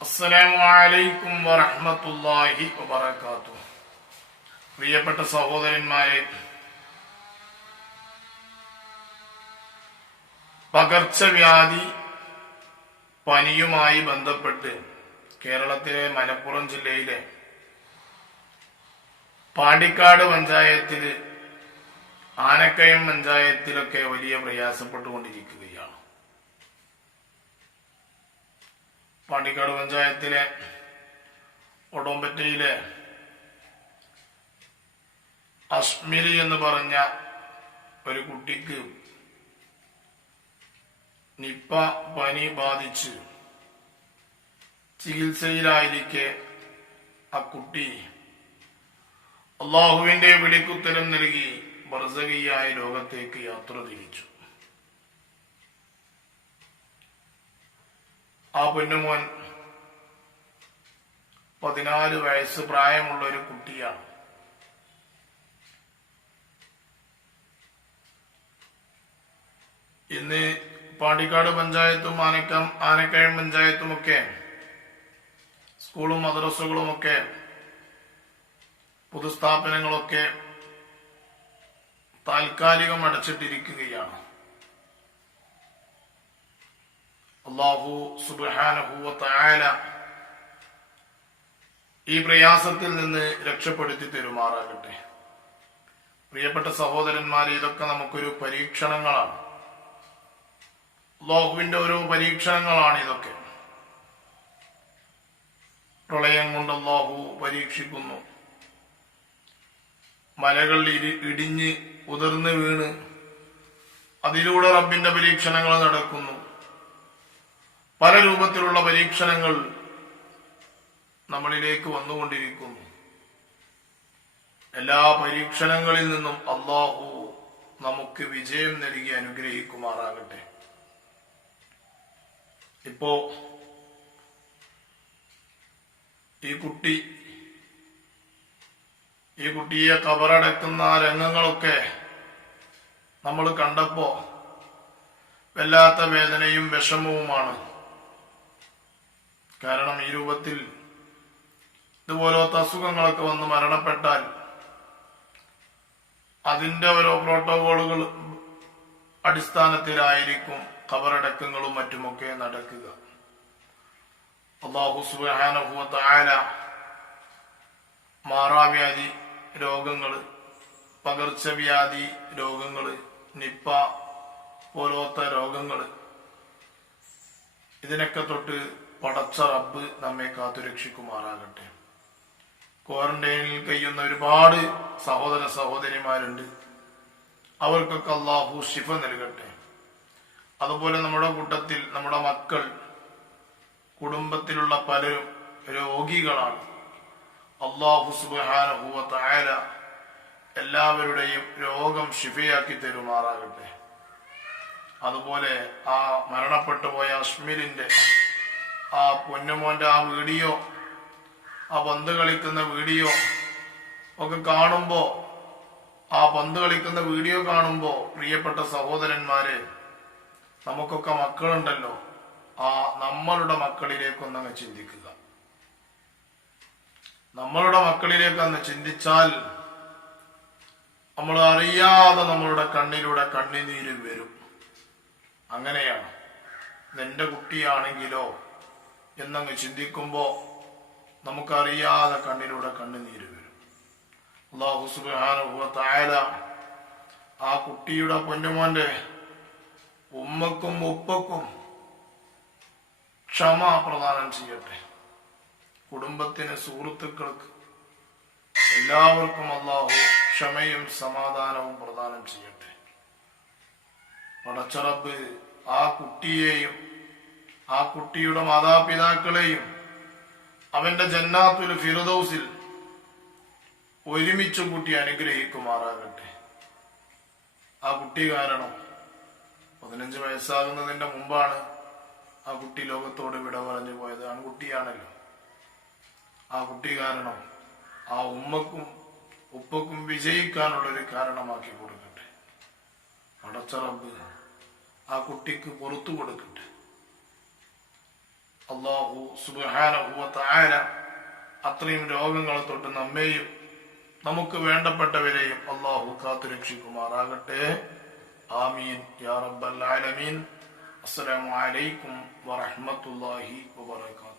അസ്സലാമു വറഹമത്തല്ലാഹി വബറകാതുഹു. പ്രിയപ്പെട്ട സഹോദരന്മാരെ പകർച്ചവ്യാധി പനിയുമായി ബന്ധപ്പെട്ട് കേരളത്തിലെ മലപ്പുറം ജില്ലയിലെ പാണ്ടിക്കാട് പഞ്ചായത്തിൽ ആനക്കയം പഞ്ചായത്തിലൊക്കെ വലിയ പ്രയാസപ്പെട്ടുകൊണ്ടിരിക്കുകയാണ്. പാണ്ടിക്കാട് പഞ്ചായത്തിലെ ഒടോമ്പറ്റയിലെ അസ്മിലി എന്ന് പറഞ്ഞ ഒരു കുട്ടിക്ക് നിപ്പ പനി ബാധിച്ച് ചികിത്സയിലായിരിക്കെ ആ കുട്ടി അള്ളാഹുവിന്റെ വിളിക്കുത്തരം നൽകി ബർസകിയായ ലോകത്തേക്ക് യാത്ര തിരിച്ചു. ആ പൊന്നുമോൻ പതിനാല് വയസ്സ് പ്രായമുള്ള ഒരു കുട്ടിയാണ്. ഇന്ന് പാണ്ടിക്കാട് പഞ്ചായത്തും ആനക്കം ആനക്കയം പഞ്ചായത്തുമൊക്കെ സ്കൂളും മദ്രസകളുമൊക്കെ പൊതുസ്ഥാപനങ്ങളൊക്കെ താൽക്കാലികം അടച്ചിട്ടിരിക്കുകയാണ് അള്ളാഹു സുബാനഹുവ തായാല ഈ പ്രയാസത്തിൽ നിന്ന് രക്ഷപ്പെടുത്തി തരുമാറാകട്ടെ. പ്രിയപ്പെട്ട സഹോദരന്മാരെ ഇതൊക്കെ നമുക്കൊരു പരീക്ഷണങ്ങളാണ്. അള്ളാഹുവിന്റെ ഓരോ പരീക്ഷണങ്ങളാണ് ഇതൊക്കെ. പ്രളയം കൊണ്ട് അള്ളാഹു പരീക്ഷിക്കുന്നു. മലകൾ ഇടിഞ്ഞ് ഉതിർന്ന് വീണ് അതിലൂടെ റബ്ബിന്റെ പരീക്ഷണങ്ങൾ നടക്കുന്നു. പല രൂപത്തിലുള്ള പരീക്ഷണങ്ങൾ നമ്മളിലേക്ക് വന്നുകൊണ്ടിരിക്കുന്നു. എല്ലാ പരീക്ഷണങ്ങളിൽ നിന്നും അള്ളാഹു നമുക്ക് വിജയം നൽകി അനുഗ്രഹിക്കുമാറാകട്ടെ. ഇപ്പോ ഈ കുട്ടി ഈ കുട്ടിയെ കബറടക്കുന്ന ആ രംഗങ്ങളൊക്കെ നമ്മൾ കണ്ടപ്പോ വല്ലാത്ത വേദനയും വിഷമവുമാണ്. കാരണം ഈ രൂപത്തിൽ ഇതുപോലത്തെ അസുഖങ്ങളൊക്കെ വന്ന് മരണപ്പെട്ടാൽ അതിന്റെ ഓരോ പ്രോട്ടോകോളുകൾ അടിസ്ഥാനത്തിലായിരിക്കും ഖബറടക്കങ്ങളും മറ്റുമൊക്കെ നടക്കുക. അള്ളാഹു സുബാനുഭവത്ത ആല മാറാവ്യാധി രോഗങ്ങൾ പകർച്ചവ്യാധി രോഗങ്ങൾ നിപ്പ പോലത്തെ രോഗങ്ങൾ ഇതിനൊക്കെ തൊട്ട് പടച്ച റബ്ബ് നമ്മെ കാത്തുരക്ഷിക്കുമാറാകട്ടെ. ക്വാറന്റൈനിൽ കഴിയുന്ന ഒരുപാട് സഹോദര സഹോദരിമാരുണ്ട്. അവർക്കൊക്കെ അള്ളാഹു ശിഫ നൽകട്ടെ. അതുപോലെ നമ്മുടെ കൂട്ടത്തിൽ നമ്മുടെ മക്കൾ കുടുംബത്തിലുള്ള പലരും രോഗികളാണ്. അള്ളാഹു സുബാനഹുവ തായാല എല്ലാവരുടെയും രോഗം ശിഫയാക്കി തരുമാറാകട്ടെ. അതുപോലെ ആ മരണപ്പെട്ടു പോയ അഷ്മിലിന്റെ ആ പൊന്നുമോന്റെ ആ വീഡിയോ ആ പന്ത് കളിക്കുന്ന വീഡിയോ ഒക്കെ കാണുമ്പോ ആ പന്ത് കളിക്കുന്ന വീഡിയോ കാണുമ്പോ പ്രിയപ്പെട്ട സഹോദരന്മാരെ നമുക്കൊക്കെ മക്കളുണ്ടല്ലോ. ആ നമ്മളുടെ മക്കളിലേക്കൊന്നങ്ങ് ചിന്തിക്കുക. നമ്മളുടെ മക്കളിലേക്ക് അന്ന് ചിന്തിച്ചാൽ നമ്മൾ അറിയാതെ നമ്മളുടെ കണ്ണിലൂടെ കണ്ണിനീര് വരും. അങ്ങനെയാണ്. നിന്റെ കുട്ടിയാണെങ്കിലോ എന്നങ്ങ് ചിന്തിക്കുമ്പോൾ നമുക്കറിയാതെ കണ്ണിലൂടെ കണ്ണുനീര് വരും. അള്ളാഹു സുബാനുഭവ തായാല ആ കുട്ടിയുടെ പൊന്നുമോന്റെ ഉമ്മക്കും ഉപ്പക്കും ക്ഷമ പ്രദാനം ചെയ്യട്ടെ. കുടുംബത്തിന് സുഹൃത്തുക്കൾക്ക് എല്ലാവർക്കും അള്ളാഹു ക്ഷമയും സമാധാനവും പ്രദാനം ചെയ്യട്ടെ. പടച്ചറബ് ആ കുട്ടിയെയും ആ കുട്ടിയുടെ മാതാപിതാക്കളെയും അവന്റെ ജന്നാത്തുൽ ഫിറുദൌസിൽ ഒരുമിച്ച് കൂട്ടി അനുഗ്രഹിക്കുമാറാകട്ടെ. ആ കുട്ടി കാരണം പതിനഞ്ച് വയസ്സാകുന്നതിന്റെ മുമ്പാണ് ആ കുട്ടി ലോകത്തോട് വിട പറഞ്ഞു പോയത്. ആൺകുട്ടിയാണല്ലോ. ആ കുട്ടി കാരണം ആ ഉമ്മക്കും ഉപ്പക്കും വിജയിക്കാനുള്ള ഒരു കാരണമാക്കി കൊടുക്കട്ടെ. പടച്ചറബ് ആ കുട്ടിക്ക് പുറത്തു കൊടുക്കട്ടെ. അള്ളാഹു സുബാനഹുവത്തായ താര അത്രയും രോഗങ്ങളെ തൊട്ട് നമ്മെയും നമുക്ക് വേണ്ടപ്പെട്ടവരെയും അള്ളാഹു കാത്തുരക്ഷിക്കുമാറാകട്ടെ ആമീൻ. യാ റബ്ബൽ ആലമീൻ. അസ്സലാമു അലൈക്കും വറഹ്മത്തുള്ളാഹി വബറകാതുഹു.